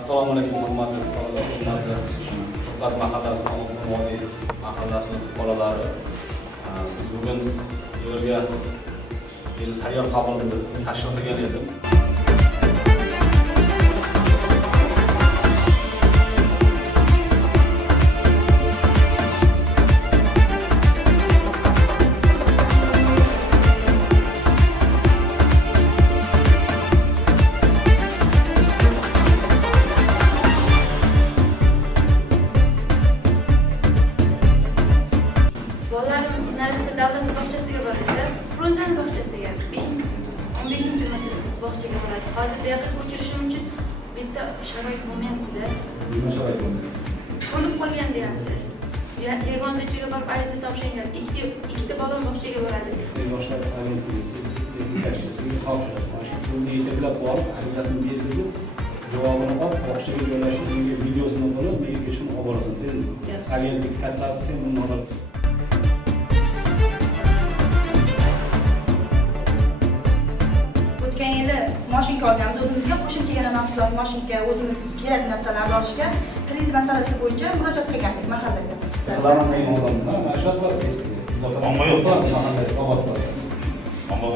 Assalomu alaykum hurmatli fuqarolar, Furqat mahallasi, mahallasi fuqarolari. Biz bugun yerga sayyor qabulni tashkil qilgan edim. Davlat bog'chasiga boradi. Frunzan bog'chasiga 15-metr bog'chaga boradi. Hozir bu yoqqa ko'chirishim uchun bitta sharoit bo'lmayapti-da. Nima sharoit bo'ldi? To'lib qolgan deyapti. Yagona ichiga borib ariza topshiring. Ikkita bolam bog'chaga boradi. Yoshlar agentligiga yetakilab borib, arizasini berdirib, javobini olib, bog'chaga joylashib, menga videosini qilib, menga kechirim olib borasan. Sen agentlik kattasi, sen buni O'tgan yili mashinka olganmiz, o'zimizga qo'shimcha yana mahsulot mashinka, o'zimiz kerak narsalarni olishga kredit masalasi bo'yicha murojaat qilgandik mahallaga. Qilaman degan odamlar, mana shu yoqlar. Omma yo'q, mahalla obod bo'ladi. Omma